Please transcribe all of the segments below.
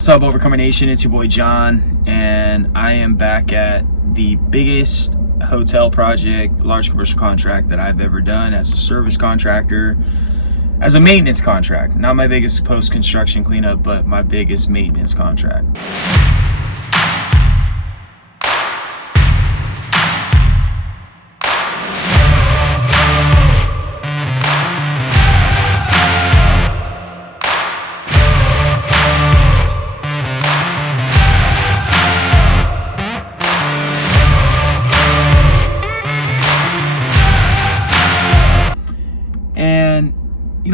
What's up, Overcomer Nation? It's your boy John, and I am back at the biggest hotel project, large commercial contract that I've ever done as a service contractor, as a maintenance contract. Not my biggest post-construction cleanup, but my biggest maintenance contract. And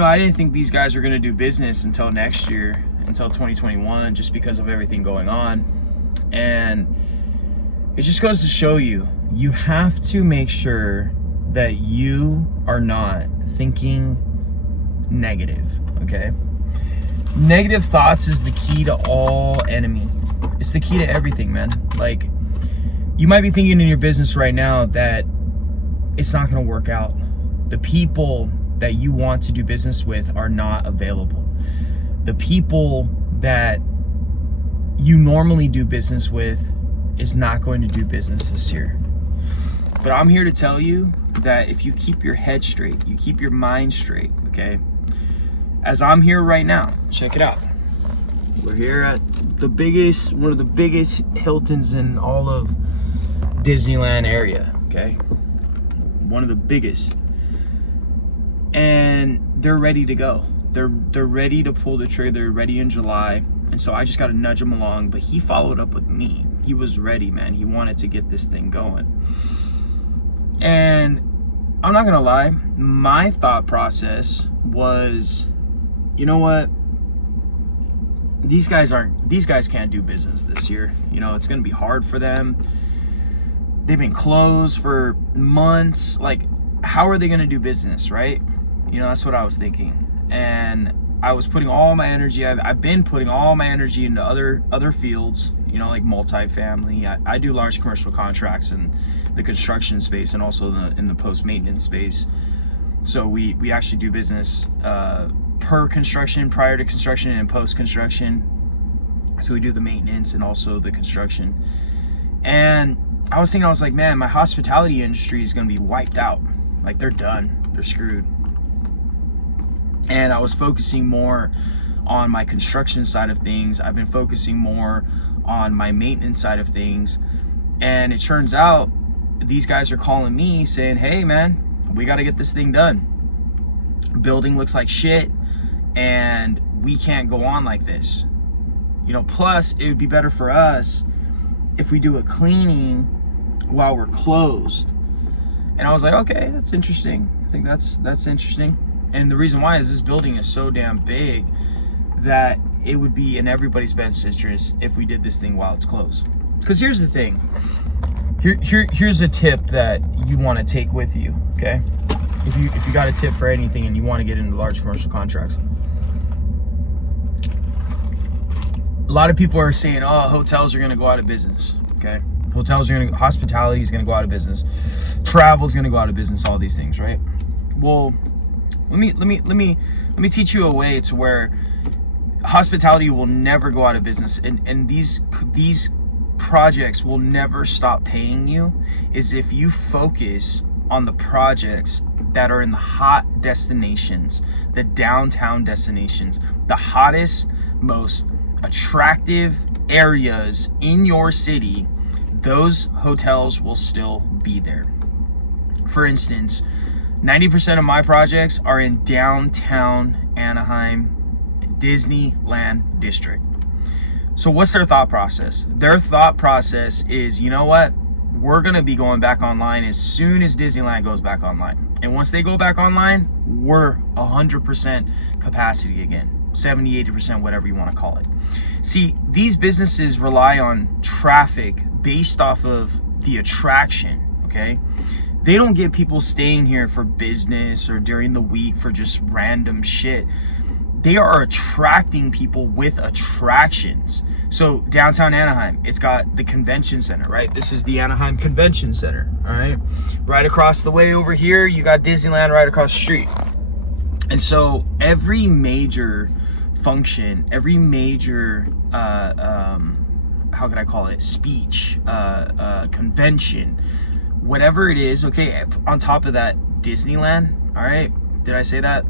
I didn't think these guys were going to do business until next year, until 2021, just because of everything going on. And it just goes to show you, you have to make sure that you are not thinking negative, okay? Negative thoughts is the key to all enemy. It's the key to everything, man. Like, you might be thinking in your business right now that it's not going to work out. The people that you want to do business with are not available. The people that you normally do business with is not going to do business this year. But I'm here to tell you that if you keep your head straight, you keep your mind straight, okay? As I'm here right now, check it out. We're here at one of the biggest Hiltons in all of Disneyland area, okay? One of the biggest. And they're ready to go. They're ready to pull the trigger. They're ready in July. And so I just got to nudge him along. But he followed up with me. He was ready, man. He wanted to get this thing going. And I'm not going to lie. My thought process was, you know what? These guys can't do business this year. It's going to be hard for them. They've been closed for months. Like, how are they going to do business, right? That's what I was thinking. And I was putting all my energy, I've been putting all my energy into other fields, like multifamily. I do large commercial contracts in the construction space and also in the post-maintenance space. So we actually do business per construction, prior to construction, and post-construction. So we do the maintenance and also the construction. And I was like, man, my hospitality industry is going to be wiped out. Like, they're done. They're screwed. And I was focusing more on my construction side of things. I've been focusing more on my maintenance side of things. And it turns out these guys are calling me saying, hey, man, we got to get this thing done. Building looks like shit, and we can't go on like this. Plus, it would be better for us if we do a cleaning while we're closed. And I was like, okay, that's interesting. I think that's interesting. And the reason why is this building is so damn big that it would be in everybody's best interest if we did this thing while it's closed. Because here's the thing. Here's a tip that you want to take with you, okay? If you got a tip for anything and you want to get into large commercial contracts. A lot of people are saying, oh, hotels are going to go out of business, okay? Hospitality is going to go out of business. Travel is going to go out of business, all these things, right? Well, let me teach you a way to where hospitality will never go out of business, and these projects will never stop paying you, is if you focus on the projects that are in the hot destinations, the downtown destinations, the hottest, most attractive areas in your city. Those hotels will still be there. For instance, 90% of my projects are in downtown Anaheim, Disneyland district. So what's their thought process? Their thought process is, you know what? We're going to be going back online as soon as Disneyland goes back online. And once they go back online, we're 100% capacity again. 70, 80%, whatever you want to call it. See, these businesses rely on traffic based off of the attraction, okay? They don't get people staying here for business or during the week for just random shit. They are attracting people with attractions. So downtown Anaheim, it's got the convention center, right? This is the Anaheim Convention Center, all right? Right across the way over here, you got Disneyland right across the street. And so every major function, every major how could I call it, speech, convention, whatever it is, okay, on top of that, Disneyland, all right, did I say that?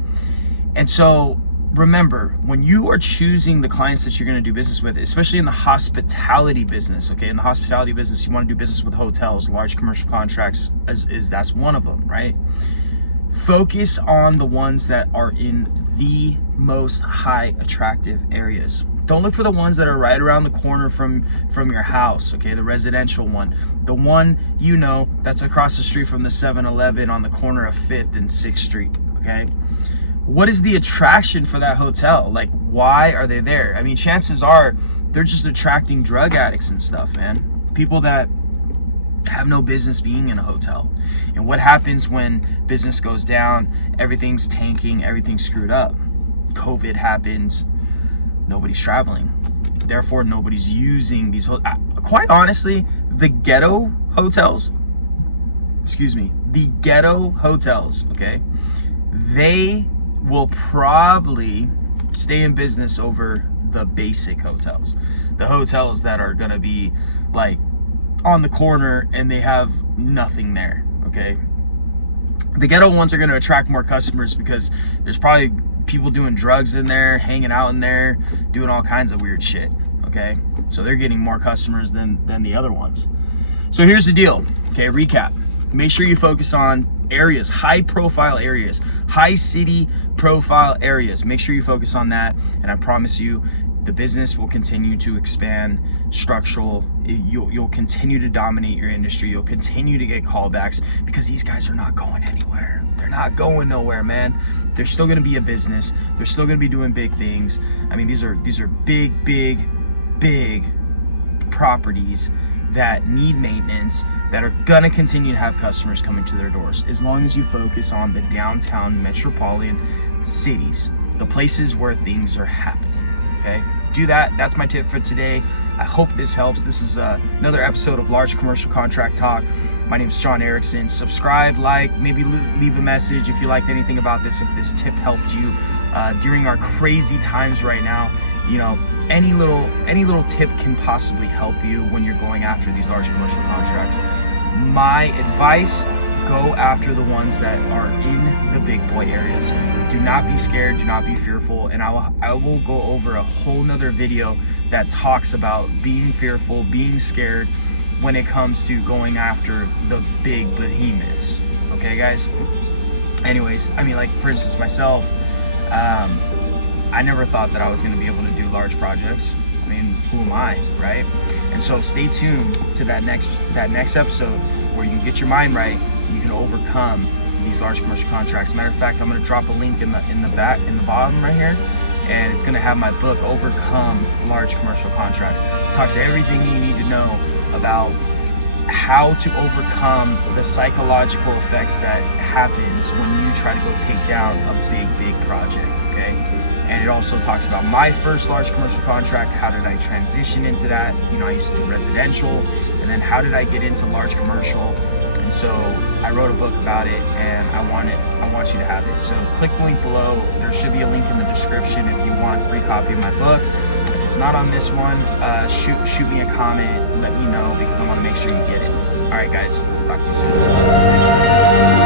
And so remember, when you are choosing the clients that you're going to do business with, especially in the hospitality business, okay, in the hospitality business, you want to do business with hotels, large commercial contracts, that's one of them, right? Focus on the ones that are in the most high attractive areas. Don't look for the ones that are right around the corner from your house, okay? The residential one. The one, you know, that's across the street from the 7-Eleven on the corner of 5th and 6th Street, okay? What is the attraction for that hotel? Like, why are they there? I mean, chances are they're just attracting drug addicts and stuff, man. People that have no business being in a hotel. And what happens when business goes down? Everything's tanking, everything's screwed up. COVID happens. Nobody's traveling, therefore nobody's using these. Quite honestly, the ghetto hotels, okay, they will probably stay in business over the basic hotels, the hotels that are gonna be like on the corner and they have nothing there, okay. The ghetto ones are gonna attract more customers because there's probably people doing drugs in there, hanging out in there, doing all kinds of weird shit, okay? So they're getting more customers than the other ones. So here's the deal, okay, recap. Make sure you focus on areas, high profile areas, high city profile areas. Make sure you focus on that, and I promise you, the business will continue to expand, structural. You'll continue to dominate your industry. You'll continue to get callbacks because these guys are not going anywhere. They're not going nowhere, man. They're still going to be a business. They're still going to be doing big things. I mean, these are big properties that need maintenance, that are gonna continue to have customers coming to their doors, as long as you focus on the downtown metropolitan cities, the places where things are happening. Okay, do that. That's my tip for today. I hope this helps. This is another episode of Large Commercial Contract Talk. My name is John Erikson. Subscribe, like, maybe leave a message if you liked anything about this, if this tip helped you during our crazy times right now. You know, any little tip can possibly help you when you're going after these large commercial contracts. My advice: go after the ones that are in the big boy areas. Do not be scared, do not be fearful, and I will go over a whole nother video that talks about being fearful, being scared when it comes to going after the big behemoths. Okay, guys? Anyways, I mean, like, for instance, myself, I never thought that I was going to be able to do large projects. I mean, who am I, right? And so stay tuned to that next episode where you can get your mind right and you can overcome these large commercial contracts. Matter of fact, I'm going to drop a link in the bottom right here, and it's going to have my book, Overcome Large Commercial Contracts. It talks everything you need to know about how to overcome the psychological effects that happens when you try to go take down a big project, okay? And it also talks about my first large commercial contract. How did I transition into that? You know, I used to do residential, and then how did I get into large commercial? And so I wrote a book about it, and I want you to have it. So click the link below. There should be a link in the description if you want a free copy of my book. If it's not on this one, shoot me a comment, let me know, because I want to make sure you get it. All right, guys, talk to you soon.